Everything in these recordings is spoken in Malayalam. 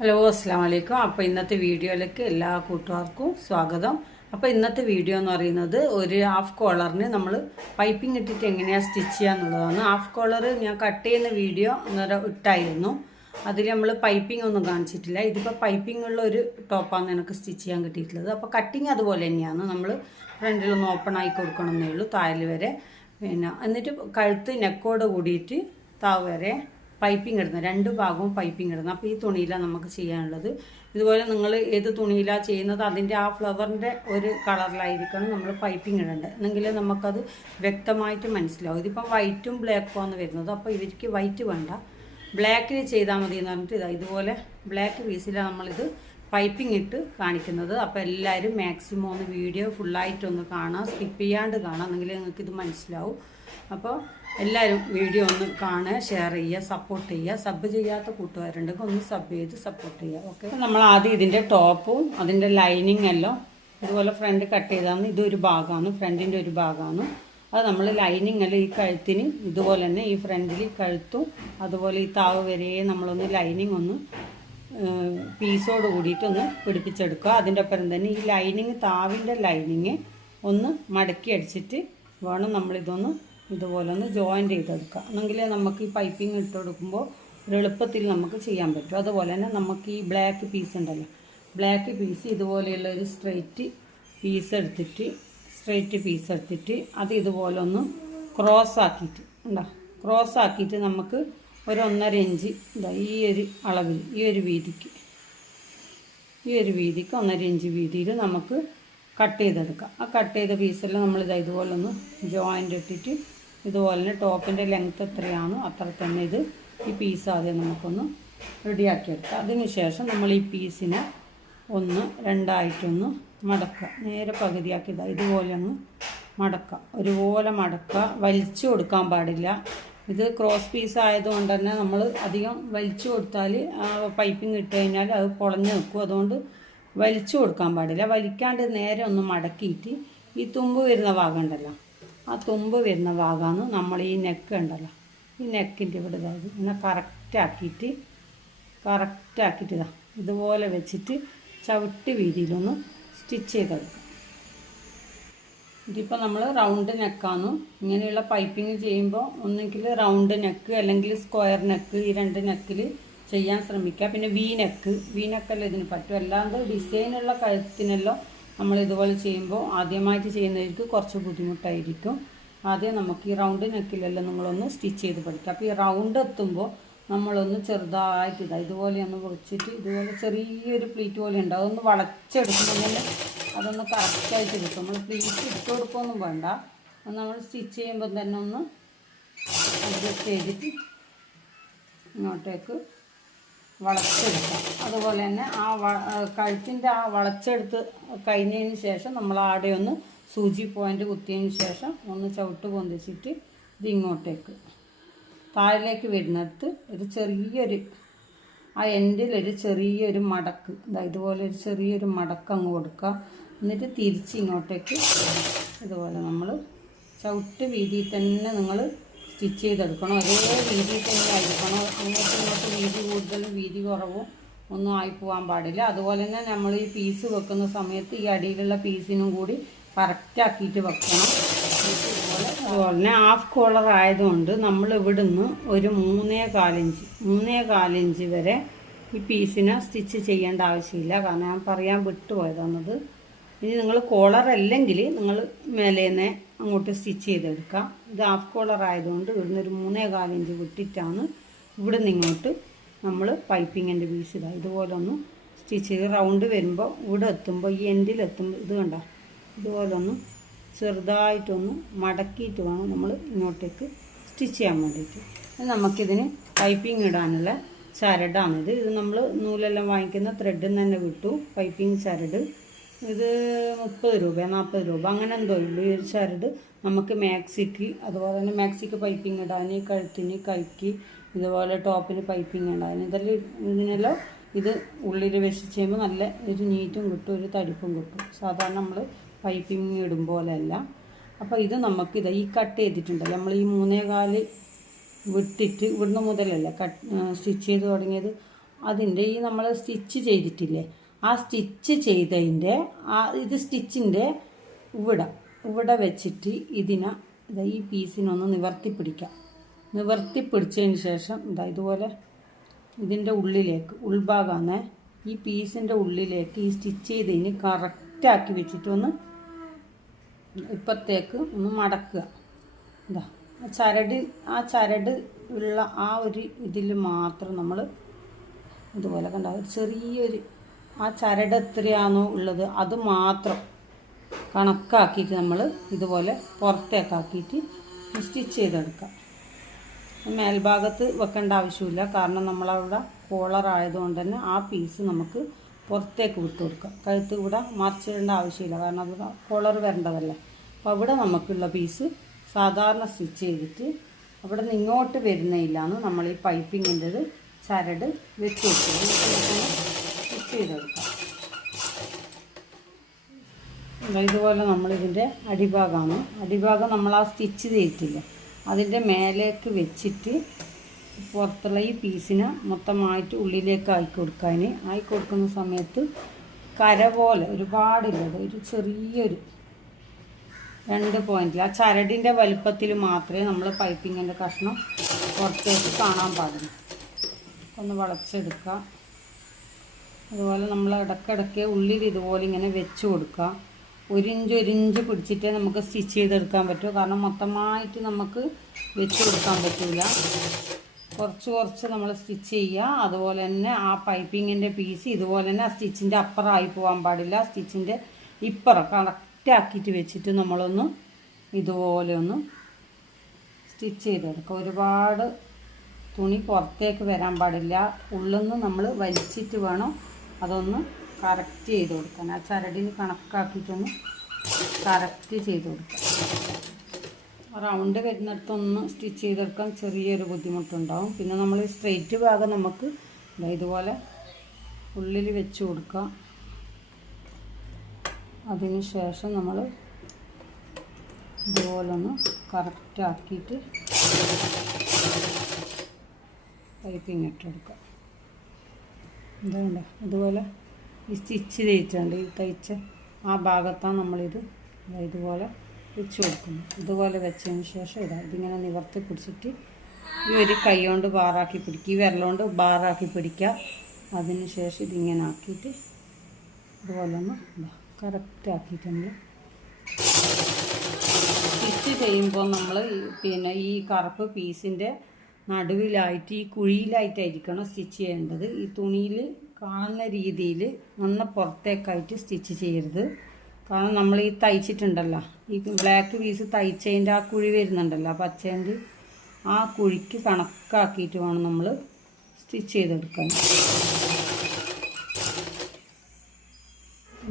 ഹലോ അസ്സാം വലൈക്കും അപ്പോൾ ഇന്നത്തെ വീഡിയോയിലേക്ക് എല്ലാ കൂട്ടുകാർക്കും സ്വാഗതം. അപ്പോൾ ഇന്നത്തെ വീഡിയോ എന്ന് പറയുന്നത് ഒരു ഹാഫ് കോളറിന് നമ്മൾ പൈപ്പിംഗ് ഇട്ടിട്ട് എങ്ങനെയാണ് സ്റ്റിച്ച് ചെയ്യുക എന്നുള്ളതാണ്. ഹാഫ് കോളർ ഞാൻ കട്ട് ചെയ്യുന്ന വീഡിയോ അന്നേരം ഇട്ടായിരുന്നു. അതിൽ നമ്മൾ പൈപ്പിംഗ് ഒന്നും കാണിച്ചിട്ടില്ല. ഇതിപ്പോൾ പൈപ്പിംഗ് ഉള്ള ഒരു ടോപ്പാണ് എനിക്ക് സ്റ്റിച്ച് ചെയ്യാൻ കിട്ടിയിട്ടുള്ളത്. അപ്പോൾ കട്ടിങ് അതുപോലെ തന്നെയാണ്. നമ്മൾ ഫ്രണ്ടിലൊന്ന് ഓപ്പൺ ആയി കൊടുക്കണമെന്നേ ഉള്ളൂ താഴെ വരെ. പിന്നെ എന്നിട്ട് കഴുത്ത് നെക്കോട് കൂടിയിട്ട് താവ് വരെ പൈപ്പിംഗ് ഇടുന്നത് രണ്ട് ഭാഗവും പൈപ്പിംഗ് ഇടുന്നത്. അപ്പോൾ ഈ തുണിയിലാണ് നമുക്ക് ചെയ്യാനുള്ളത്. ഇതുപോലെ നിങ്ങൾ ഏത് തുണിയിലാണ് ചെയ്യുന്നത് അതിന്റെ ആ ഫ്ലവറിന്റെ ഒരു കളറിലായിരിക്കണം നമ്മൾ പൈപ്പിംഗ് ഇടേണ്ടത്. എന്നെങ്കിൽ നമുക്കത് വ്യക്തമായിട്ട് മനസ്സിലാവും. ഇതിപ്പം വൈറ്റും ബ്ലാക്കും ആണ് വരുന്നത്. അപ്പോൾ ഇവർക്ക് വൈറ്റ് വേണ്ട. ബ്ലാക്കിൽ ചെയ്താൽ മതി എന്ന് പറഞ്ഞിട്ട് ഇതാ ഇതുപോലെ ബ്ലാക്ക് പീസിലാണ് നമ്മളിത് പൈപ്പിംഗ് ഇട്ട് കാണിക്കുന്നത്. അപ്പോൾ എല്ലാവരും മാക്സിമം ഒന്ന് വീഡിയോ ഫുള്ളായിട്ടൊന്ന് കാണാം. സ്കിപ്പ് ചെയ്യാണ്ട് കാണാം. എന്നെങ്കിൽ നിങ്ങൾക്ക് ഇത് മനസ്സിലാവും. അപ്പോൾ എല്ലാവരും വീഡിയോ ഒന്ന് കാണുക ഷെയർ ചെയ്യുക സപ്പോർട്ട് ചെയ്യുക. സബ് ചെയ്യാത്ത കൂട്ടുകാരുണ്ടെങ്കിൽ ഒന്ന് സബ് ചെയ്ത് സപ്പോർട്ട് ചെയ്യുക ഓക്കെ നമ്മൾ ആദ്യം ഇതിന്റെ ടോപ്പും അതിന്റെ ലൈനിങ് എല്ലാം ഇതുപോലെ ഫ്രണ്ട് കട്ട് ചെയ്താണ് ഇതൊരു ഭാഗമാണ് ഫ്രണ്ടിന്റെ ഒരു ഭാഗമാണ്. അത് നമ്മൾ ലൈനിങ് എല്ലാം ഈ കഴുത്തിന് ഇതുപോലെ തന്നെ ഈ ഫ്രണ്ടിൽ കഴുത്തും അതുപോലെ ഈ താവ് വരെ നമ്മളൊന്ന് ലൈനിങ് ഒന്ന് പീസോട് കൂടിയിട്ടൊന്ന് പിടിപ്പിച്ചെടുക്കുക. അതിന്റെ ഒപ്പം തന്നെ ഈ ലൈനിങ് താവിന്റെ ലൈനിങ് ഒന്ന് മടക്കി അടിച്ചിട്ട് വേണം നമ്മളിതൊന്ന് ഇതുപോലെ ഒന്ന് ജോയിന്റ് ചെയ്തെടുക്കുക. എന്നെങ്കിൽ നമുക്ക് ഈ പൈപ്പിംഗ് ഇട്ട് കൊടുക്കുമ്പോൾ ഒരു എളുപ്പത്തിൽ നമുക്ക് ചെയ്യാൻ പറ്റും. അതുപോലെ തന്നെ നമുക്ക് ഈ ബ്ലാക്ക് പീസ് ഉണ്ടല്ലോ. ബ്ലാക്ക് പീസ് ഇതുപോലെയുള്ള ഒരു സ്ട്രെയിറ്റ് പീസ് എടുത്തിട്ട് സ്ട്രെയിറ്റ് പീസ് എടുത്തിട്ട് അത് ഇതുപോലെ ഒന്ന് ക്രോസ് ആക്കിയിട്ട് ഉണ്ടോ ക്രോസ് ആക്കിയിട്ട് നമുക്ക് ഒരു ഒന്നര ഇഞ്ച് ഇതാ ഈ ഒരു അളവിൽ ഈ ഒരു വീതിക്ക് ഈ ഒരു വീതിക്ക് ഒന്നര ഇഞ്ച് വീതിയിൽ നമുക്ക് കട്ട് ചെയ്തെടുക്കാം. ആ കട്ട് ചെയ്ത പീസെല്ലാം നമ്മൾ ഇതാ ഇതുപോലെ ഒന്ന് ജോയിന്റ് ഇട്ടിട്ട് ഇതുപോലെ തന്നെ ടോപ്പിന്റെ ലെങ്ത്ത് എത്രയാണോ അത്ര തന്നെ ഇത് ഈ പീസ് ആദ്യം നമുക്കൊന്ന് റെഡിയാക്കി എടുക്കാം. അതിനുശേഷം നമ്മൾ ഈ പീസിനെ ഒന്ന് രണ്ടായിട്ടൊന്ന് മടക്കുക. നേരെ പകുതിയാക്കി ഇതാ ഇതുപോലെ ഒന്ന് മടക്കുക. ഒരുപോലെ മടക്കുക. വലിച്ചു കൊടുക്കാൻ പാടില്ല. ഇത് ക്രോസ് പീസ് ആയതുകൊണ്ട് തന്നെ നമ്മൾ അധികം വലിച്ചു കൊടുത്താൽ പൈപ്പിംഗ് ഇട്ട് കഴിഞ്ഞാൽ അത് പൊളഞ്ഞ് നിൽക്കും. അതുകൊണ്ട് വലിച്ചു കൊടുക്കാൻ പാടില്ല. വലിക്കാണ്ട് നേരെ ഒന്ന് മടക്കിയിട്ട് ഈ തുമ്പ് വരുന്ന ഭാഗം ഉണ്ടല്ലോ ആ തുമ്പ് വരുന്ന ഭാഗമാണ് നമ്മൾ ഈ നെക്ക് ഉണ്ടല്ലോ. ഈ നെക്കിന്റെ ഇവിടെ ഇതായത് ഇങ്ങനെ കറക്റ്റാക്കിയിട്ട് കറക്റ്റാക്കിയിട്ട് ഇതാ. ഇതുപോലെ വെച്ചിട്ട് ചവിട്ടി വീതിയിലൊന്ന് സ്റ്റിച്ച് ചെയ്തെടുക്കും. ഇതിപ്പോൾ നമ്മൾ റൗണ്ട് നെക്കാണ് ഇങ്ങനെയുള്ള പൈപ്പിംഗ് ചെയ്യുമ്പോൾ ഒന്നെങ്കിൽ റൗണ്ട് നെക്ക് അല്ലെങ്കിൽ സ്ക്വയർ നെക്ക് ഈ രണ്ട് നെക്കിൽ ചെയ്യാൻ ശ്രമിക്കുക. പിന്നെ വി നെക്ക് വി നെക്കല്ല ഇതിന് പറ്റും. അല്ലാണ്ട് ഡിസൈനുള്ള കഴുത്തിനെല്ലാം നമ്മൾ ഇതുപോലെ ചെയ്യുമ്പോൾ ആദ്യമായിട്ട് ചെയ്യുന്നവർക്ക് കുറച്ച് ബുദ്ധിമുട്ടായിരിക്കും. ആദ്യം നമുക്ക് ഈ റൗണ്ട് നെക്കിലെല്ലാം നിങ്ങളൊന്ന് സ്റ്റിച്ച് ചെയ്ത് പഠിക്കുക. അപ്പോൾ ഈ റൗണ്ട് എത്തുമ്പോൾ നമ്മളൊന്ന് ചെറുതായിട്ട് ഇതാ ഇതുപോലെ ഒന്ന് വെച്ചിട്ട് ഇതുപോലെ ചെറിയൊരു പ്ലീറ്റ് പോലെ ഉണ്ട്. അതൊന്ന് വളച്ചെടുക്കുന്നതിന് അതൊന്ന് കറക്റ്റായിട്ട് കിട്ടും. നമ്മൾ പ്ലീറ്റ് ഇട്ട് കൊടുക്കുകയൊന്നും വേണ്ട. നമ്മൾ സ്റ്റിച്ച് ചെയ്യുമ്പോൾ തന്നെ ഒന്ന് അഡ്ജസ്റ്റ് ചെയ്തിട്ട് ഇങ്ങോട്ടേക്ക് വളച്ചെടുക്കാം. അതുപോലെ തന്നെ ആ കഴുത്തിന്റെ ആ വളച്ചെടുത്ത് കഴിഞ്ഞതിന് ശേഷം നമ്മൾ ആടെ ഒന്ന് സൂചി പോയിന്റ് കുത്തിയതിന് ശേഷം ഒന്ന് ചവിട്ട് പൊന്തിച്ചിട്ട് ഇത് ഇങ്ങോട്ടേക്ക് താഴിലേക്ക് വരുന്നിടത്ത് ഒരു ചെറിയൊരു ആ എൻഡിൽ ഒരു ചെറിയൊരു മടക്ക്. ഇതാ ഇതുപോലെ ഒരു ചെറിയൊരു മടക്ക് അങ്ങ് കൊടുക്കുക. എന്നിട്ട് തിരിച്ച് ഇങ്ങോട്ടേക്ക് ഇതുപോലെ നമ്മൾ ചവിട്ട് വീതിയിൽ തന്നെ നിങ്ങൾ സ്റ്റിച്ച് ചെയ്തെടുക്കണം. ഒരേ വീതി തന്നെ ആയിരിക്കണം. അങ്ങോട്ടും ഇങ്ങോട്ടും വീതി കൂടുതലും വീതി കുറവും ഒന്നും ആയി പോകാൻ പാടില്ല. അതുപോലെ തന്നെ നമ്മൾ ഈ പീസ് വെക്കുന്ന സമയത്ത് ഈ അടിയിലുള്ള പീസിനും കൂടി കറക്റ്റാക്കിയിട്ട് വെക്കണം. അതുപോലെ തന്നെ ഹാഫ് കോളർ ആയതുകൊണ്ട് നമ്മൾ ഇവിടുന്ന് ഒരു മൂന്നേ കാലിഞ്ച് മൂന്നേ കാലിഞ്ച് വരെ ഈ പീസിനെ സ്റ്റിച്ച് ചെയ്യേണ്ട ആവശ്യമില്ല. കാരണം ഞാൻ പറയാൻ വിട്ടുപോയതാണത്. ഇനി നിങ്ങൾ കോളർ അല്ലെങ്കിൽ നിങ്ങൾ മേലേന്ന് അങ്ങോട്ട് സ്റ്റിച്ച് ചെയ്തെടുക്കാം. ഇത് ഹാഫ് കോളർ ആയതുകൊണ്ട് ഇവിടുന്ന് ഒരു മൂന്നേ കാലിഞ്ച് വിട്ടിട്ടാണ് ഇവിടെ ഇങ്ങോട്ട് നമ്മൾ പൈപ്പിങ്ങിന്റെ പീസ് ഇതാ. ഇതുപോലെ ഒന്ന് സ്റ്റിച്ച് ചെയ്ത് റൗണ്ട് വരുമ്പോൾ ഇവിടെ എത്തുമ്പോൾ ഈ എൻഡിൽ എത്തുമ്പോൾ ഇത് കണ്ട? ഇതുപോലെ ഒന്ന് ചെറുതായിട്ടൊന്ന് മടക്കിയിട്ട് വേണം നമ്മൾ ഇങ്ങോട്ടേക്ക് സ്റ്റിച്ച് ചെയ്യാൻ വേണ്ടിയിട്ട്. നമുക്കിതിന് പൈപ്പിംഗ് ഇടാനുള്ള ചരടാണിത് ഇത്. നമ്മൾ നൂലെല്ലാം വാങ്ങിക്കുന്ന ത്രെഡിൽ നിന്ന് തന്നെ വിട്ടു. പൈപ്പിംഗ് ചരട്. ഇത് മുപ്പത് രൂപ നാൽപ്പത് രൂപ. അങ്ങനെ എന്തോ ഉള്ളൂ ഈ ഒരു ചരട് നമുക്ക് മാക്സിക്ക് അതുപോലെ തന്നെ മാക്സിക്ക് പൈപ്പിംഗ് ഇടാൻ കഴുത്തിന് കൈക്ക് ഇതുപോലെ ടോപ്പിന് പൈപ്പിംഗ് ഇടാൻ. ഇതെല്ലാം ഇതിനെല്ലാം ഇത് ഉള്ളിൽ വെച്ച് ചെയ്യുമ്പോൾ നല്ല ഒരു നീറ്റും കിട്ടും ഒരു തടിപ്പും കിട്ടും. സാധാരണ നമ്മൾ പൈപ്പിംഗ് ഇടും പോലെയല്ല. അപ്പോൾ ഇത് നമുക്ക് ഈ കട്ട് ചെയ്തിട്ടുണ്ടല്ലോ നമ്മൾ ഈ മൂന്നേ കാൽ വിട്ടിട്ട് ഇവിടുന്ന് മുതലല്ല കട്ട് സ്റ്റിച്ച് ചെയ്ത് തുടങ്ങിയത്? അതിന്റെ ഈ നമ്മൾ സ്റ്റിച്ച് ചെയ്തിട്ടില്ലേ? ആ സ്റ്റിച്ച് ചെയ്തതിന്റെ ആ ഇത് സ്റ്റിച്ചിന്റെ ഇവിടെ ഇവിടെ വെച്ചിട്ട് ഇതിനെ ഇതാ ഈ പീസിനൊന്ന് നിവർത്തി പിടിക്കാം. നിവർത്തി പിടിച്ചതിന് ശേഷം ഇതാ ഇതുപോലെ ഇതിന്റെ ഉള്ളിലേക്ക് ഉൾഭാഗമാണ് ഈ പീസിന്റെ ഉള്ളിലേക്ക് ഈ സ്റ്റിച്ച് ചെയ്തതിന് കറക്റ്റാക്കി വെച്ചിട്ട് ഒന്ന് ഇപ്പത്തേക്ക് ഒന്ന് മടക്കുക. ഇതാ ആ ചരട് ആ ചരട് ഉള്ള ആ ഒരു ഇതിൽ മാത്രം നമ്മൾ ഇതുപോലെ കണ്ട ചെറിയൊരു ആ ചരട് എത്രയാണോ ഉള്ളത് അത് മാത്രം കണക്കാക്കിയിട്ട് നമ്മൾ ഇതുപോലെ പുറത്തേക്കാക്കിയിട്ട് സ്റ്റിച്ച് ചെയ്തെടുക്കാം. മേൽഭാഗത്ത് വെക്കേണ്ട ആവശ്യമില്ല. കാരണം നമ്മളവിടെ കോളർ ആയതുകൊണ്ട് തന്നെ ആ പീസ് നമുക്ക് പുറത്തേക്ക് വിട്ടു കൊടുക്കാം. കഴുത്ത് ഇവിടെ മറിച്ചിടേണ്ട ആവശ്യമില്ല. കാരണം അത് കോളർ വരേണ്ടതല്ലേ. അപ്പോൾ അവിടെ നമുക്കുള്ള പീസ് സാധാരണ സ്റ്റിച്ച് ചെയ്തിട്ട് അവിടെ നിന്ന് ഇങ്ങോട്ട് വരുന്നതിലാണ് നമ്മൾ ഈ പൈപ്പിങ്ങിന്റെത് ചരട് വെച്ച് കൊടുക്കുന്നത് സ്റ്റിച്ച് ചെയ്തെടുക്കാം ഇതുപോലെ നമ്മളിതിന്റെ അടിഭാഗമാണ്. അടിഭാഗം നമ്മൾ ആ സ്റ്റിച്ച് ചെയ്തിട്ടില്ല? അതിന്റെ മേലേക്ക് വെച്ചിട്ട് പുറത്തുള്ള ഈ പീസിനെ മൊത്തമായിട്ട് ഉള്ളിലേക്ക് ആയി കൊടുക്കാൻ ആയി കൊടുക്കുന്ന സമയത്ത് കര പോലെ ഒരുപാടില്ല. ഒരു ചെറിയൊരു രണ്ട് പോയിന്റിൽ ആ ചരടിന്റെ വലുപ്പത്തിൽ മാത്രമേ നമ്മൾ പൈപ്പിങ്ങിന്റെ കഷ്ണം പുറത്തേക്ക് കാണാൻ പാടുള്ളൂ. ഒന്ന് വളച്ചെടുക്കുക. അതുപോലെ നമ്മൾ ഇടയ്ക്കിടയ്ക്ക് ഉള്ളിൽ ഇതുപോലെ ഇങ്ങനെ വെച്ച് കൊടുക്കുക. ഒരിഞ്ച് ഒരിഞ്ച് പിടിച്ചിട്ടേ നമുക്ക് സ്റ്റിച്ച് ചെയ്തെടുക്കാൻ പറ്റൂ. കാരണം മൊത്തമായിട്ട് നമുക്ക് വെച്ച് കൊടുക്കാൻ പറ്റില്ല കുറച്ച് കുറച്ച് നമ്മൾ സ്റ്റിച്ച് ചെയ്യുക. അതുപോലെ തന്നെ ആ പൈപ്പിങ്ങിന്റെ പീസ് ഇതുപോലെ തന്നെ ആ സ്റ്റിച്ചിന്റെ അപ്പുറമായി പോകാൻ പാടില്ല. സ്റ്റിച്ചിന്റെ ഇപ്പുറം കറക്റ്റ് ആക്കിയിട്ട് വെച്ചിട്ട് നമ്മളൊന്ന് ഇതുപോലെ ഒന്ന് സ്റ്റിച്ച് ചെയ്തെടുക്കുക. ഒരുപാട് തുണി പുറത്തേക്ക് വരാൻ പാടില്ല. ഉള്ളിൽ നിന്ന് നമ്മൾ വലിച്ചിട്ട് വേണം അതൊന്ന് കറക്റ്റ് ചെയ്ത് കൊടുക്കാൻ ആ ചരടിന് കണക്കാക്കിയിട്ടൊന്ന് കറക്റ്റ് ചെയ്ത് കൊടുക്കാം റൗണ്ട് വരുന്നിടത്തൊന്ന് സ്റ്റിച്ച് ചെയ്തെടുക്കാൻ ചെറിയൊരു ബുദ്ധിമുട്ടുണ്ടാവും. പിന്നെ നമ്മൾ സ്ട്രെയിറ്റ് ഭാഗം നമുക്ക് ഇതുപോലെ ഉള്ളിൽ വെച്ച് കൊടുക്കാം. അതിന് ശേഷം നമ്മൾ ഇതുപോലെ ഒന്ന് കറക്റ്റ് ആക്കിയിട്ട് പൈപ്പിങ് ഇട്ടെടുക്കാം എന്താ ഇതുപോലെ ഈ സ്റ്റിച്ച് തയ്ച്ചുണ്ട് ഈ തയ്ച്ച ആ ഭാഗത്താണ് നമ്മളിത് ഇതുപോലെ വെച്ച് കൊടുക്കുന്നത് ഇതുപോലെ വെച്ചതിന് ശേഷം ഇതാ ഇതിങ്ങനെ നിവർത്തി പിടിച്ചിട്ട് ഈ ഒരു കൈ കൊണ്ട് ബാറാക്കി പിടിക്കുക. ഈ വിരലുകൊണ്ട് ബാറാക്കി പിടിക്കുക. അതിന് ശേഷം ഇതിങ്ങനെ ആക്കിയിട്ട് ഇതുപോലെ ഒന്ന് കറക്റ്റ് ആക്കിയിട്ട് നമ്മൾ സ്റ്റിച്ച് ചെയ്യുമ്പോൾ നമ്മൾ പിന്നെ ഈ കറുപ്പ് പീസിന്റെ നടുവിലായിട്ട് ഈ കുഴിയിലായിട്ടായിരിക്കണം സ്റ്റിച്ച് ചെയ്യേണ്ടത്. ഈ തുണിയിൽ കാണുന്ന രീതിയിൽ നന്ന പുറത്തേക്കായിട്ട് സ്റ്റിച്ച് ചെയ്യരുത്. കാരണം നമ്മൾ ഈ തയ്ച്ചിട്ടുണ്ടല്ലോ ഈ ബ്ലാക്ക് പീസ് തയ്ച്ചതിന്റെ ആ കുഴി വരുന്നുണ്ടല്ലോ പച്ചേന്റെ ആ കുഴിക്ക് കണക്കാക്കിയിട്ട് വേണം നമ്മൾ സ്റ്റിച്ച് ചെയ്തെടുക്കാൻ.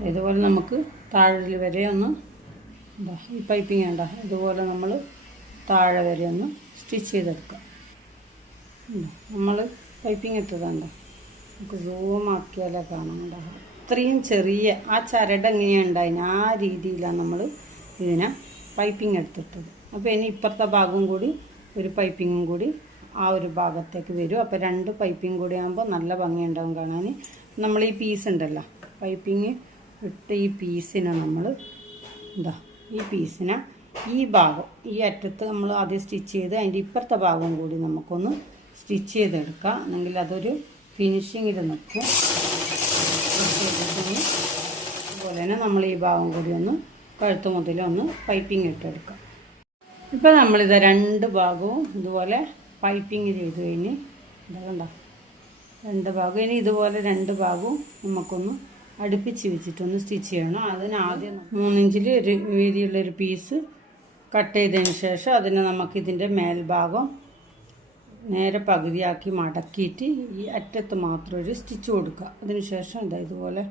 ഇതുപോലെ നമുക്ക് താഴെ വരെ ഒന്ന് ഈ പൈപ്പിങ് വേണ്ട ഇതുപോലെ നമ്മൾ താഴെ വരെ ഒന്ന് സ്റ്റിച്ച് ചെയ്തെടുക്കാം. നമ്മൾ പൈപ്പിംഗ് ഇട്ടതുണ്ട്. നമുക്ക് സൂം ആക്കിയാലേ കാണണ്ട അത്രയും ചെറിയ ആ ചരട് എങ്ങനെയാണ് ഉണ്ടായിന്? ആ രീതിയിലാണ് നമ്മൾ ഇതിനെ പൈപ്പിംഗ് എടുത്തിട്ടത്. അപ്പോൾ ഇനി ഇപ്പുറത്തെ ഭാഗവും കൂടി ഒരു പൈപ്പിങ്ങും കൂടി ആ ഒരു ഭാഗത്തേക്ക് വരും. അപ്പോൾ രണ്ട് പൈപ്പിംഗ് കൂടി ആകുമ്പോൾ നല്ല ഭംഗിയുണ്ടാവും കാണാൻ നമ്മൾ ഈ പീസ് ഉണ്ടല്ലോ പൈപ്പിങ് ഇട്ട് ഈ പീസിനെ നമ്മൾ എന്താ ഈ പീസിനെ ഈ ഭാഗം ഈ അറ്റത്ത് നമ്മൾ ആദ്യം സ്റ്റിച്ച് ചെയ്ത് അതിന്റെ ഇപ്പുറത്തെ ഭാഗം കൂടി നമുക്കൊന്ന് സ്റ്റിച്ച് ചെയ്തെടുക്കുക. എന്നെങ്കിൽ അതൊരു ഫിനിഷിങ്ങിൽ നിൽക്കും. അതുപോലെ തന്നെ നമ്മൾ ഈ ഭാഗം കൂടി ഒന്ന് കഴുത്ത് ഒന്ന് പൈപ്പിംഗ് ഇട്ടെടുക്കാം ഇപ്പം നമ്മളിത് രണ്ട് ഭാഗവും ഇതുപോലെ പൈപ്പിംഗ് ചെയ്ത് കഴിഞ്ഞ് ഇതാ കണ്ടോ? രണ്ട് ഭാഗം. ഇനി ഇതുപോലെ രണ്ട് ഭാഗവും നമുക്കൊന്ന് അടുപ്പിച്ച് വെച്ചിട്ടൊന്ന് സ്റ്റിച്ച് ചെയ്യണം. അതിന് ആദ്യം മൂന്നിഞ്ചിൽ ഒരു വീതിയുള്ളൊരു പീസ് കട്ട് ചെയ്തതിന് ശേഷം അതിന് നമുക്കിതിന്റെ മേൽഭാഗം നേരെ പകുതിയാക്കി മടക്കിയിട്ട് ഈ അറ്റത്ത് മാത്രം ഒരു സ്റ്റിച്ച് കൊടുക്കുക. അതിനുശേഷം ഇതാ ഇതുപോലെ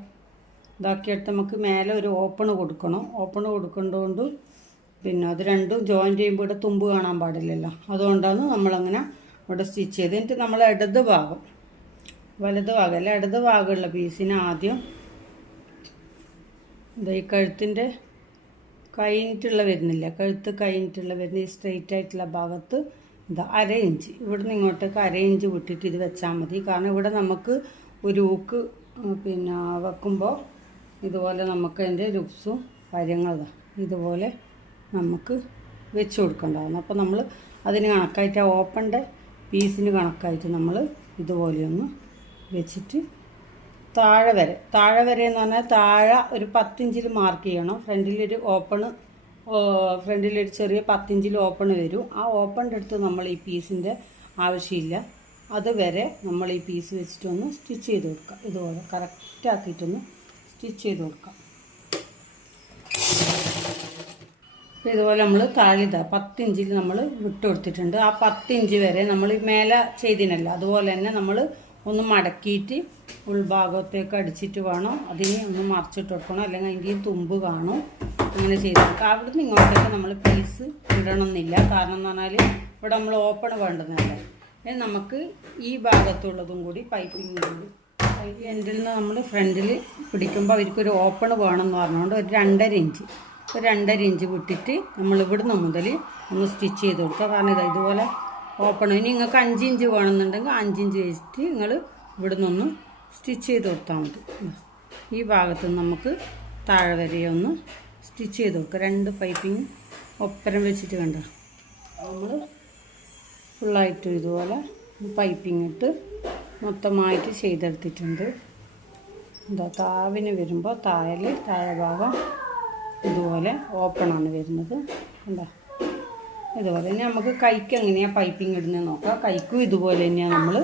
ഇതാക്കിയെടുത്ത് നമുക്ക് മേലെ ഒരു ഓപ്പൺ കൊടുക്കണം. ഓപ്പൺ കൊടുക്കേണ്ടതുകൊണ്ട് പിന്നെ അത് രണ്ടും ജോയിൻ ചെയ്യുമ്പോൾ ഇവിടെ തുമ്പ് കാണാൻ പാടില്ലല്ലോ. അതുകൊണ്ടാണ് നമ്മളങ്ങനെ ഇവിടെ സ്റ്റിച്ച് ചെയ്ത് എന്നിട്ട് നമ്മൾ ഇടത് ഭാഗം വലത് ഭാഗം അല്ല? ഇടത് ഭാഗമുള്ള പീസിന് ആദ്യം ഇതാ ഈ കഴുത്തിന്റെ കഴിഞ്ഞിട്ടുള്ള വരുന്നില്ല? കഴുത്ത് കഴിഞ്ഞിട്ടുള്ള വരുന്ന ഈ സ്ട്രെയിറ്റ് ആയിട്ടുള്ള ഭാഗത്ത് ഇതാ അര ഇഞ്ച്. ഇവിടുന്ന് ഇങ്ങോട്ടേക്ക് അര ഇഞ്ച് വിട്ടിട്ട് ഇത് വെച്ചാൽ മതി. കാരണം ഇവിടെ നമുക്ക് ഒരു ഊക്ക് പിന്നെ വെക്കുമ്പോൾ ഇതുപോലെ നമുക്ക് അതിന്റെ ലുപ്സും കാര്യങ്ങളതാണ് ഇതുപോലെ നമുക്ക് വെച്ച് കൊടുക്കേണ്ടതാണ് അപ്പോൾ നമ്മൾ അതിന് കണക്കായിട്ട് ആ ഓപ്പണിന്റെ പീസിന് കണക്കായിട്ട് നമ്മൾ ഇതുപോലെയൊന്ന് വെച്ചിട്ട് താഴെ വരെ. താഴെ വരെ എന്ന് പറഞ്ഞാൽ താഴെ ഒരു പത്തിഞ്ചിൽ മാർക്ക് ചെയ്യണം. ഫ്രണ്ടിലൊരു ഓപ്പണ് ഫ്രണ്ടിലൊരു ചെറിയ പത്തിഞ്ചിൽ ഓപ്പൺ വരും. ആ ഓപ്പണിന്റെ അടുത്ത് നമ്മൾ ഈ പീസിന്റെ ആവശ്യമില്ല. അതുവരെ നമ്മൾ ഈ പീസ് വെച്ചിട്ടൊന്ന് സ്റ്റിച്ച് ചെയ്ത് കൊടുക്കാം. ഇതുപോലെ കറക്റ്റാക്കിയിട്ടൊന്ന് സ്റ്റിച്ച് ചെയ്ത് കൊടുക്കാം. ഇതുപോലെ നമ്മൾ താഴിത പത്തിഞ്ചിൽ നമ്മൾ വിട്ട് കൊടുത്തിട്ടുണ്ട്. ആ പത്തിഞ്ച് വരെ നമ്മൾ മേലെ ചെയ്തിനല്ല അതുപോലെ തന്നെ നമ്മൾ ഒന്ന് മടക്കിയിട്ട് ഉൾഭാഗത്തേക്ക് അടിച്ചിട്ട് വേണം. അതിന് ഒന്ന് മറിച്ചിട്ട് കൊടുക്കണം അല്ലെങ്കിൽ അതിന്റെ തുമ്പ് കാണും. അങ്ങനെ ചെയ്ത് അവിടെ നിന്ന് ഇങ്ങോട്ടേക്ക് നമ്മൾ പീസ് ഇടണമെന്നില്ല. കാരണം എന്ന് പറഞ്ഞാൽ ഇവിടെ നമ്മൾ ഓപ്പൺ വേണ്ടുന്നതല്ലേ ഇനി നമുക്ക് ഈ ഭാഗത്തുള്ളതും കൂടി പൈപ്പിംഗ് കൂടി എൻഡിൽ നിന്ന് നമ്മൾ ഫ്രണ്ടിൽ പിടിക്കുമ്പോൾ അവർക്കൊരു ഓപ്പൺ വേണമെന്ന് പറഞ്ഞുകൊണ്ട് ഒരു രണ്ടര ഇഞ്ച് ഒരു രണ്ടര ഇഞ്ച് വിട്ടിട്ട് നമ്മൾ ഇവിടുന്ന് മുതൽ ഒന്ന് സ്റ്റിച്ച് ചെയ്ത് കൊടുക്കുക. കാരണം ഇതാ ഇതുപോലെ ഓപ്പൺ ഇനി നിങ്ങൾക്ക് അഞ്ച് ഇഞ്ച് വേണമെന്നുണ്ടെങ്കിൽ അഞ്ചിഞ്ച് വെച്ചിട്ട് നിങ്ങൾ ഇവിടെ നിന്നൊന്ന് സ്റ്റിച്ച് ചെയ്ത് കൊടുത്താൽ മതി. ഈ ഭാഗത്ത് നമുക്ക് താഴെ വരെ ഒന്ന് സ്റ്റിച്ച് ചെയ്ത് കൊടുക്കുക. രണ്ട് പൈപ്പിങ് ഒപ്പരം വെച്ചിട്ട് കണ്ട? നമ്മൾ ഫുള്ളായിട്ട് ഇതുപോലെ പൈപ്പിംഗ് ഇട്ട് മൊത്തമായിട്ട് ചെയ്തെടുത്തിട്ടുണ്ട്. എന്താ താവിന് വരുമ്പോൾ താഴെ താഴെ ഭാഗം ഇതുപോലെ ഓപ്പണാണ് വരുന്നത്. കണ്ടോ? ഇതുപോലെ തന്നെ നമുക്ക് കൈക്ക് എങ്ങനെയാണ് പൈപ്പിംഗ് ഇടുന്നത് നോക്കാം. കൈക്കും ഇതുപോലെ തന്നെയാണ് നമ്മൾ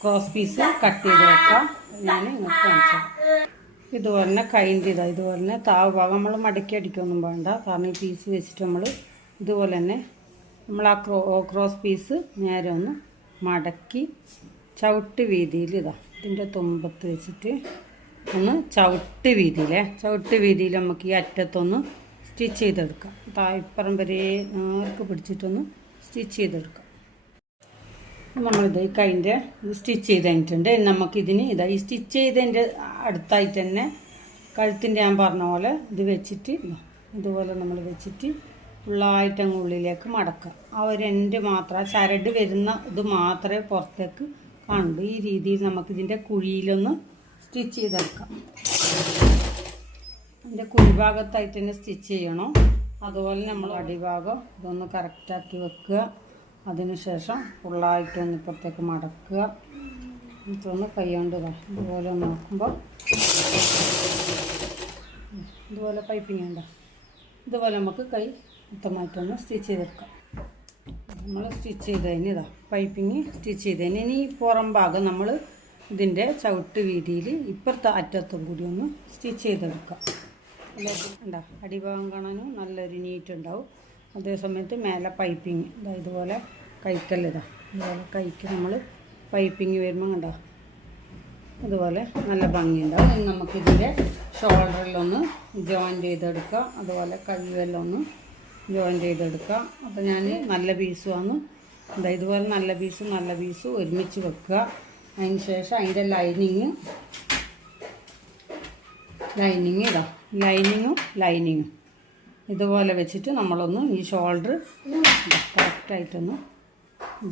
ക്രോസ് പീസ് കട്ട് ചെയ്ത് വെക്കാം. ഞാൻ ഇങ്ങോട്ട് കാണിച്ചാൽ ഇതുപോലെ തന്നെ കൈന്റെ ഇതാ. ഇതുപോലെ തന്നെ താവ് ഭാഗം നമ്മൾ മടക്കി അടിക്കൊന്നും വേണ്ട. കാരണം ഈ പീസ് വെച്ചിട്ട് നമ്മൾ ഇതുപോലെ തന്നെ നമ്മൾ ആ ക്രോ ക്രോസ് പീസ് നേരെ ഒന്ന് മടക്കി ചവിട്ട് വീതിയിൽ ഇതാ. ഇതിന്റെ തുമ്പത്ത് വെച്ചിട്ട് ഒന്ന് ചവിട്ട് വീതിയിലേ. ചവിട്ട് വീതിയിൽ നമുക്ക് ഈ അറ്റത്തൊന്ന് സ്റ്റിച്ച് ചെയ്തെടുക്കാം. തായ്പ്പറം വരെ നേർക്ക് പിടിച്ചിട്ടൊന്ന് സ്റ്റിച്ച് ചെയ്തെടുക്കാം. നമ്മളിത് കൈന്റെ സ്റ്റിച്ച് ചെയ്ത് കഴിഞ്ഞിട്ടുണ്ട്. നമുക്കിതിന് ഇതാ ഈ സ്റ്റിച്ച് ചെയ്തതിന്റെ അടുത്തായി തന്നെ കഴുത്തിന്റെ ഞാൻ പറഞ്ഞ പോലെ ഇത് വെച്ചിട്ട് ഇതാ ഇതുപോലെ നമ്മൾ വെച്ചിട്ട് ഫുള്ളായിട്ട് അങ്ങ് ഉള്ളിലേക്ക് മടക്കുക. ആ ഒരു എൻഡ് മാത്രം ചരട് വരുന്ന ഇത് മാത്രമേ പുറത്തേക്ക് കാണുള്ളൂ. ഈ രീതിയിൽ നമുക്കിതിന്റെ കുഴിയിലൊന്ന് സ്റ്റിച്ച് ചെയ്തെടുക്കാം. അതിന്റെ കുഴിഭാഗത്തായിട്ട് തന്നെ സ്റ്റിച്ച് ചെയ്യണം. അതുപോലെ നമ്മൾ അടിഭാഗം ഇതൊന്ന് കറക്റ്റാക്കി വെക്കുക. അതിനുശേഷം ഫുള്ളായിട്ടൊന്ന് ഇപ്പുറത്തേക്ക് മടക്കുക. എന്നിട്ടൊന്ന് കൈകൊണ്ട് ഇതുപോലെ നോക്കുമ്പോൾ ഇതുപോലെ പൈപ്പിംഗ് ഉണ്ട് ഇതുപോലെ നമുക്ക് കൈ മൊത്തമായിട്ടൊന്ന് സ്റ്റിച്ച് ചെയ്തെടുക്കാം നമ്മൾ സ്റ്റിച്ച് ചെയ്തതിന് ഇതാ പൈപ്പിങ് സ്റ്റിച്ച് ചെയ്തതിന് ഇനി പുറം ഭാഗം നമ്മൾ ഇതിന്റെ ചവിട്ട് വീതിയിൽ ഇപ്പുറത്തെ അറ്റത്തും കൂടി ഒന്ന് സ്റ്റിച്ച് ചെയ്തെടുക്കാം. ഉണ്ടാ അടിഭാഗം കാണാനും നല്ലൊരു നീറ്റ് ഉണ്ടാവും. അതേ സമയത്ത് മേലെ പൈപ്പിങ് ഇതാ ഇതുപോലെ കൈക്കല്ല ഇതാ. ഇതുപോലെ കൈക്ക് നമ്മൾ പൈപ്പിങ് വരുമ്പോൾ കണ്ടോ? അതുപോലെ നല്ല ഭംഗിയുണ്ടാവും. നമുക്കിതിന്റെ ഷോൾഡറിലൊന്ന് ജോയിന്റ് ചെയ്തെടുക്കുക അതുപോലെ കയ്യുമെല്ലൊന്ന് ജോയിൻ ചെയ്തെടുക്കുക അപ്പോൾ ഞാൻ നല്ല പീസുമാണ് എന്താ ഇതുപോലെ നല്ല പീസും നല്ല പീസും ഒരുമിച്ച് വെക്കുക. അതിന് ശേഷം അതിന്റെ ലൈനിങ് ലൈനിങ് ഇതാ. ലൈനിങ്ങും ലൈനിങ്ങും ഇതുപോലെ വെച്ചിട്ട് നമ്മളൊന്ന് ഈ ഷോൾഡർ കറക്റ്റായിട്ടൊന്ന്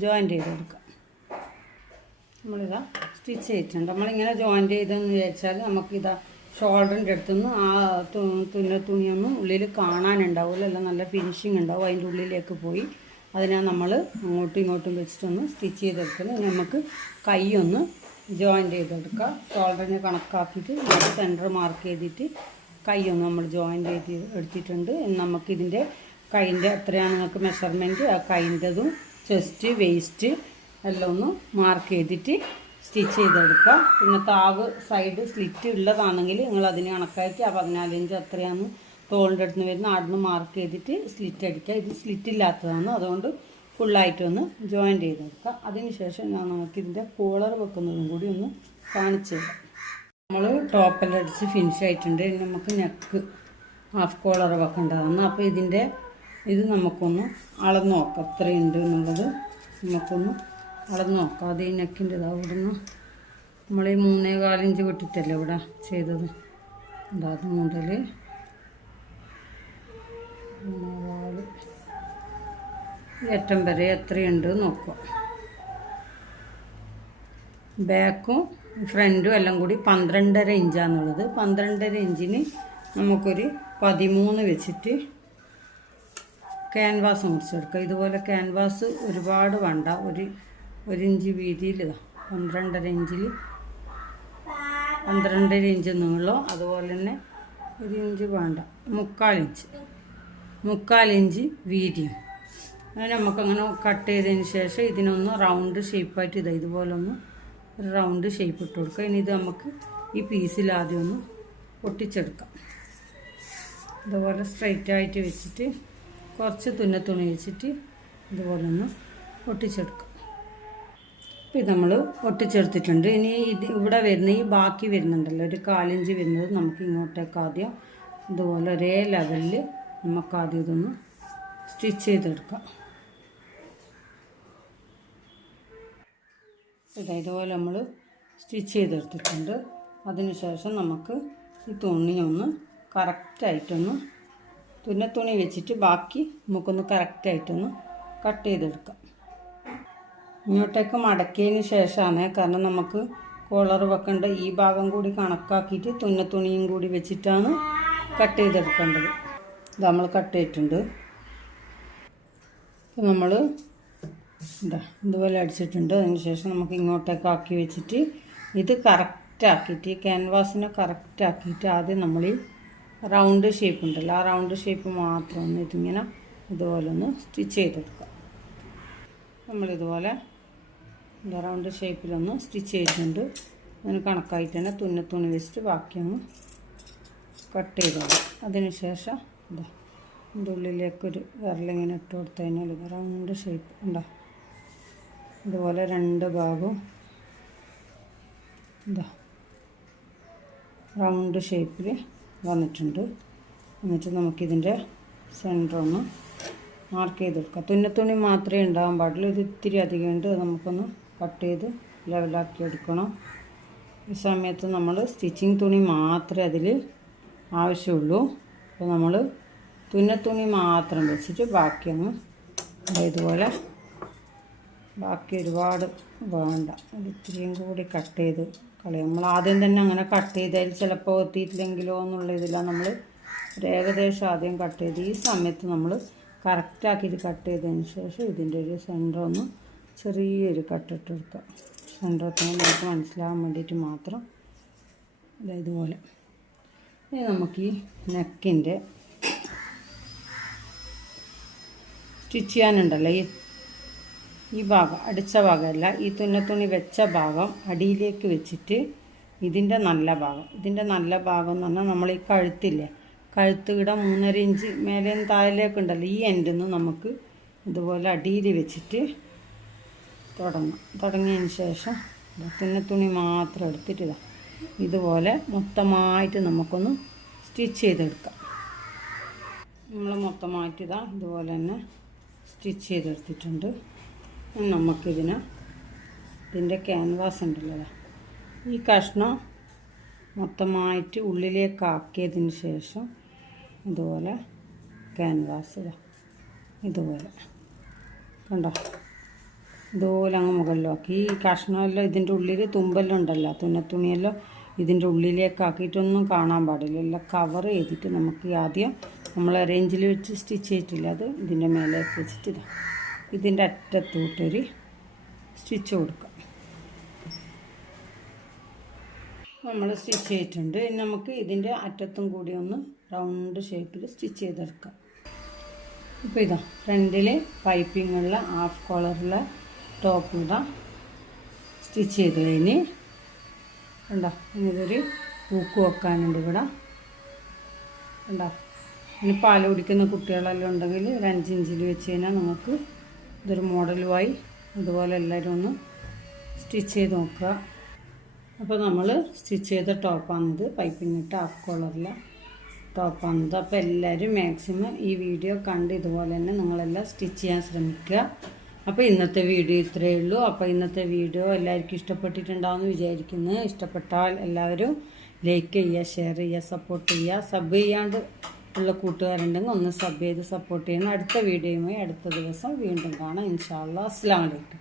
ജോയിന്റ് ചെയ്ത് കൊടുക്കാം നമ്മളിതാ സ്റ്റിച്ച് ചെയ്തിട്ടുണ്ട്. നമ്മളിങ്ങനെ ജോയിന്റ് ചെയ്തെന്ന് വിചാരിച്ചാൽ നമുക്കിതാ ഷോൾഡറിന്റെ അടുത്തുനിന്ന് ആ തുന്ന തുണിയൊന്നും ഉള്ളിൽ കാണാനുണ്ടാവില്ല അല്ല നല്ല ഫിനിഷിങ് ഉണ്ടാവും. അതിന്റെ ഉള്ളിലേക്ക് പോയി അതിനെ നമ്മൾ അങ്ങോട്ടും ഇങ്ങോട്ടും വെച്ചിട്ടൊന്ന് സ്റ്റിച്ച് ചെയ്തെടുക്കണം. ഇനി നമുക്ക് കൈയൊന്ന് ഒന്ന് ജോയിന്റ് ചെയ്തെടുക്കുക ഷോൾഡറിനെ കണക്കാക്കിയിട്ട് സെന്റർ മാർക്ക് ചെയ്തിട്ട് കൈ ഒന്ന് നമ്മൾ ജോയിന്റ് ചെയ്ത് എടുത്തിട്ടുണ്ട്. നമുക്കിതിന്റെ കൈന്റെ എത്രയാണ് നിങ്ങൾക്ക് മെഷർമെന്റ് ആ കൈന്റെതും ചെസ്റ്റ് വേസ്റ്റ് എല്ലാം ഒന്ന് മാർക്ക് ചെയ്തിട്ട് സ്റ്റിച്ച് ചെയ്തെടുക്കുക. പിന്നെ താവ് സൈഡ് സ്ലിറ്റ് ഉള്ളതാണെങ്കിൽ നിങ്ങൾ അതിന് കണക്കാക്കി ആ പതിനാലിഞ്ച് എത്രയാണ് തോളിന്റെ അടുത്ത് വരുന്ന അവിടുന്ന് മാർക്ക് ചെയ്തിട്ട് സ്ലിറ്റ് അടിക്കുക. ഇത് സ്ലിറ്റ് ഇല്ലാത്തതാണ്. അതുകൊണ്ട് ഫുള്ളായിട്ട് ഒന്ന് ജോയിൻ ചെയ്തെടുക്കുക. അതിന് ശേഷം ഞാൻ നമുക്കിതിന്റെ കോളർ വെക്കുന്നതും കൂടി ഒന്ന് കാണിച്ചു തരാം. നമ്മൾ ടോപ്പെല്ലാം അടിച്ച് ഫിനിഷ് ആയിട്ടുണ്ട്. ഇനി നമുക്ക് നെക്ക് ഹാഫ് കോളർ വെക്കേണ്ടതാണ് അപ്പോൾ ഇതിന്റെ ഇത് നമുക്കൊന്ന് അളന്ന് നോക്കാം. എത്രയുണ്ട് എന്നുള്ളത് നമുക്കൊന്ന് അളന്ന് നോക്കാം. അത് ഈ നെക്കിന്റെ ഇതാ ഇവിടുന്ന് നമ്മൾ ഈ മൂന്നേ കാലിഞ്ച് വിട്ടിട്ടല്ലേ ഇവിടെ ചെയ്തത്? എന്താ അത് മുതൽ മൂന്നേ ഈ വരെ എത്രയുണ്ട് നോക്കാം. ബാക്കും ഫ്രണ്ടും എല്ലാം കൂടി പന്ത്രണ്ടര ഇഞ്ചാന്നുള്ളത്. പന്ത്രണ്ടര ഇഞ്ചിന് നമുക്കൊരു പതിമൂന്ന് വെച്ചിട്ട് ക്യാൻവാസ് മുറിച്ചെടുക്കുക ഇതുപോലെ ക്യാൻവാസ് ഒരുപാട് വേണ്ട. ഒരു ഒരു ഇഞ്ച് വീതിയിൽ പന്ത്രണ്ടര ഇഞ്ചിൽ പന്ത്രണ്ടര ഇഞ്ച് നീളം അതുപോലെ തന്നെ ഒരു ഇഞ്ച് വേണ്ട. മുക്കാൽ ഇഞ്ച്. മുക്കാൽ ഇഞ്ച് വീതിയും അങ്ങനെ നമുക്കങ്ങനെ കട്ട് ചെയ്തതിന് ശേഷം ഇതിനൊന്ന് റൗണ്ട് ഷേപ്പായിട്ട് ഇതാ ഇതുപോലെ ഒന്ന് ഒരു റൗണ്ട് ഷേപ്പ് ഇട്ട് കൊടുക്കുക. ഇനി ഇത് നമുക്ക് ഈ പീസിൽ ആദ്യം ഒന്ന് പൊട്ടിച്ചെടുക്കാം. ഇതുപോലെ സ്ട്രൈറ്റ് ആയിട്ട് വെച്ചിട്ട് കുറച്ച് തുന്ന തുന്നത്തുണി വെച്ചിട്ട് ഇതുപോലെ ഒന്ന് ഒട്ടിച്ചെടുക്കാം ഇപ്പം നമ്മൾ ഒട്ടിച്ചെടുത്തിട്ടുണ്ട് ഇനി ഇത് ഇവിടെ വരുന്ന ഈ ബാക്കി വരുന്നുണ്ടല്ലോ ഒരു കാലിഞ്ച് വരുന്നത് നമുക്ക് ഇങ്ങോട്ടേക്ക് ആദ്യം ഇതുപോലെ ഒരേ ലെവലിൽ നമുക്ക് ആദ്യം ഇതൊന്ന് സ്റ്റിച്ച് ചെയ്തെടുക്കാം. ഇതാ ഇതുപോലെ നമ്മൾ സ്റ്റിച്ച് ചെയ്തെടുത്തിട്ടുണ്ട്. അതിനുശേഷം നമുക്ക് ഈ തുണി ഒന്ന് കറക്റ്റായിട്ടൊന്ന് തുന്നത്തുണി വെച്ചിട്ട് ബാക്കി നമുക്കൊന്ന് കറക്റ്റായിട്ടൊന്ന് കട്ട് ചെയ്തെടുക്കാം. ഇങ്ങോട്ടേക്ക് മടക്കിയതിന് ശേഷമാണ്. കാരണം നമുക്ക് കോളർ വെക്കേണ്ട ഈ ഭാഗം കൂടി കണക്കാക്കിയിട്ട് തുന്ന തുണിയും കൂടി വെച്ചിട്ടാണ് കട്ട് ചെയ്തെടുക്കേണ്ടത്. നമ്മൾ കട്ട് ചെയ്തിട്ടുണ്ട്. നമ്മൾ ഇതാ ഇതുപോലെ അടിച്ചിട്ടുണ്ട്. അതിന് ശേഷം നമുക്ക് ഇങ്ങോട്ടേക്ക് ആക്കി വെച്ചിട്ട് ഇത് കറക്റ്റാക്കിയിട്ട് ക്യാൻവാസിനെ കറക്റ്റാക്കിയിട്ട് ആദ്യം നമ്മൾ ഈ റൗണ്ട് ഷേപ്പ് ഉണ്ടല്ലോ ആ റൗണ്ട് ഷേപ്പ് മാത്രം ഒന്ന് ഇതിങ്ങനെ ഇതുപോലെ ഒന്ന് സ്റ്റിച്ച് ചെയ്തെടുക്കുക. നമ്മളിതുപോലെ എന്താ റൗണ്ട് ഷേപ്പിലൊന്ന് സ്റ്റിച്ച് ചെയ്തിട്ടുണ്ട്. അതിന് കണക്കായിട്ട് തന്നെ തുന്നത്തുണി വെച്ചിട്ട് ബാക്കിയൊന്ന് കട്ട് ചെയ്തോളാം. അതിന് ശേഷം ഇതാ ഇതിന്റെ ഉള്ളിലേക്കൊരു വിരലിങ്ങനെ ഇട്ട് കൊടുത്തു കഴിഞ്ഞാൽ ഇത് റൗണ്ട് ഷേപ്പ് ഉണ്ടോ? ഇതുപോലെ രണ്ട് ഭാഗവും എന്താ റൗണ്ട് ഷേപ്പിൽ വന്നിട്ടുണ്ട്. എന്നിട്ട് നമുക്കിതിന്റെ സെന്റർ ഒന്ന് മാർക്ക് ചെയ്തെടുക്കാം തുന്നത്തുണി മാത്രമേ ഉണ്ടാകാൻ പാടുള്ളൂ. ഇത് ഇത്തിരി അധികം ഉണ്ട്. നമുക്കൊന്ന് കട്ട് ചെയ്ത് ലെവലാക്കി എടുക്കണം. ഈ സമയത്ത് നമ്മൾ സ്റ്റിച്ചിങ് തുണി മാത്രമേ അതിൽ ആവശ്യമുള്ളൂ. അപ്പോൾ നമ്മൾ തുന്നത്തുണി മാത്രം വെച്ചിട്ട് ബാക്കിയൊന്ന് ഇതുപോലെ ബാക്കി ഒരുപാട് വേണ്ട. അത് ഇത്തിരിയും കൂടി കട്ട് ചെയ്ത് കളയും. നമ്മൾ ആദ്യം തന്നെ അങ്ങനെ കട്ട് ചെയ്താൽ ചിലപ്പോൾ എത്തിയിട്ടില്ലെങ്കിലോ എന്നുള്ള ഇതിലാണ് നമ്മൾ ഏകദേശം ആദ്യം കട്ട് ചെയ്ത് ഈ സമയത്ത് നമ്മൾ കറക്റ്റാക്കിയിട്ട് കട്ട് ചെയ്തതിന് ശേഷം ഇതിന്റെ ഒരു സെന്റർ ഒന്ന് ചെറിയൊരു കട്ടിട്ട് കൊടുക്കുക. സെന്ററൊക്കെ നമുക്ക് മനസ്സിലാകാൻ വേണ്ടിയിട്ട് മാത്രം ഇതുപോലെ. ഇനി നമുക്ക് ഈ നെക്കിന്റെ സ്റ്റിച്ച് ചെയ്യാനുണ്ടല്ലോ. ഈ ഈ ഭാഗം അടിച്ച ഭാഗമല്ല ഈ തുന്നത്തുണി വെച്ച ഭാഗം അടിയിലേക്ക് വെച്ചിട്ട് ഇതിന്റെ നല്ല ഭാഗം. ഇതിന്റെ നല്ല ഭാഗം എന്ന് പറഞ്ഞാൽ നമ്മൾ ഈ കഴുത്തില്ലേ? കഴുത്ത് ഇവിടെ മൂന്നര ഇഞ്ച് മേലെയും താഴേക്ക് ഉണ്ടല്ലോ ഈ എൻഡിൽ നിന്ന് നമുക്ക് ഇതുപോലെ അടിയിൽ വെച്ചിട്ട് തുടങ്ങാം. തുടങ്ങിയതിന് ശേഷം തുന്ന തുന്നത്തുണി മാത്രം എടുത്തിട്ട് ഇതാ ഇതുപോലെ മൊത്തമായിട്ട് നമുക്കൊന്ന് സ്റ്റിച്ച് ചെയ്തെടുക്കാം. നമ്മൾ മൊത്തമായിട്ട് ഇതാ ഇതുപോലെ തന്നെ സ്റ്റിച്ച് ചെയ്തെടുത്തിട്ടുണ്ട്. നമുക്കിതിന് ഇതിന്റെ ക്യാൻവാസ് ഉണ്ടല്ലോ. ഈ കഷ്ണം മൊത്തമായിട്ട് ഉള്ളിലേക്ക് ആക്കിയതിന് ശേഷം ഇതുപോലെ ക്യാൻവാസ് ഇതാ. ഇതുപോലെ. കണ്ടോ? ഇതുപോലെ അങ്ങ് മുകളിലാക്കി. ഈ കഷ്ണമെല്ലാം ഇതിന്റെ ഉള്ളിൽ തുമ്പെല്ലാം ഉണ്ടല്ലോ. തുന്നത്തുണിയെല്ലാം ഇതിന്റെ ഉള്ളിലേക്ക് ആക്കിയിട്ടൊന്നും കാണാൻ പാടില്ല. എല്ലാം കവർ ചെയ്തിട്ട് നമുക്ക് ആദ്യം നമ്മൾ അറേഞ്ചിൽ വെച്ച് സ്റ്റിച്ച് ചെയ്തിട്ടില്ല. അത് ഇതിന്റെ മേലേക്ക് വെച്ചിട്ട് ഇതാ. ഇതിന്റെ അറ്റത്തോട്ടൊരു സ്റ്റിച്ച് കൊടുക്കാം. നമ്മൾ സ്റ്റിച്ച് ചെയ്തിട്ടുണ്ട്. ഇനി നമുക്ക് ഇതിന്റെ അറ്റത്തും കൂടി ഒന്ന് റൗണ്ട് ഷേപ്പിൽ സ്റ്റിച്ച് ചെയ്തെടുക്കാം. ഇപ്പോൾ ഇതാ ഫ്രണ്ടിൽ പൈപ്പിങ്ങുള്ള ഹാഫ് കോളറുള്ള ടോപ്പ് ഇതാ സ്റ്റിച്ച് ചെയ്ത് കഴിഞ്ഞ് കണ്ടോ ഇനി ഇതൊരു പൂക്ക് വെക്കാനുണ്ട് ഇവിടെ. കണ്ടോ ഇനി പാൽ കുടിക്കുന്ന കുട്ടികളെല്ലാം ഉണ്ടെങ്കിൽ ഒരു അഞ്ചിഞ്ചിൽ വെച്ച് കഴിഞ്ഞാൽ നമുക്ക് ഇതൊരു മോഡലുമായി അതുപോലെ എല്ലാവരും ഒന്ന് സ്റ്റിച്ച് ചെയ്ത് നോക്കുക. അപ്പോൾ നമ്മൾ സ്റ്റിച്ച് ചെയ്ത ടോപ്പാണിത്. പൈപ്പിംഗ് ഇട്ട് ഹാഫ് കോളറിലെ ടോപ്പാണിത്. അപ്പോൾ എല്ലാവരും മാക്സിമം ഈ വീഡിയോ കണ്ട് ഇതുപോലെ തന്നെ നിങ്ങളെല്ലാം സ്റ്റിച്ച് ചെയ്യാൻ ശ്രമിക്കുക. അപ്പോൾ ഇന്നത്തെ വീഡിയോ ഇത്രയേ ഉള്ളൂ. അപ്പോൾ ഇന്നത്തെ വീഡിയോ എല്ലാവർക്കും ഇഷ്ടപ്പെട്ടിട്ടുണ്ടാവുമെന്ന് വിചാരിക്കുന്നു. ഇഷ്ടപ്പെട്ടാൽ എല്ലാവരും ലൈക്ക് ചെയ്യുക ഷെയർ ചെയ്യുക സപ്പോർട്ട് ചെയ്യുക. സബ് ചെയ്യാണ്ട് ഉള്ള കൂട്ടുകാരുണ്ടെങ്കിൽ ഒന്ന് സബ് ചെയ്ത് സപ്പോർട്ട് ചെയ്യണം. അടുത്ത വീഡിയോയുമായി അടുത്ത ദിവസം വീണ്ടും കാണാം. ഇൻഷാല്ലാ അസ്സാം വലൈക്കും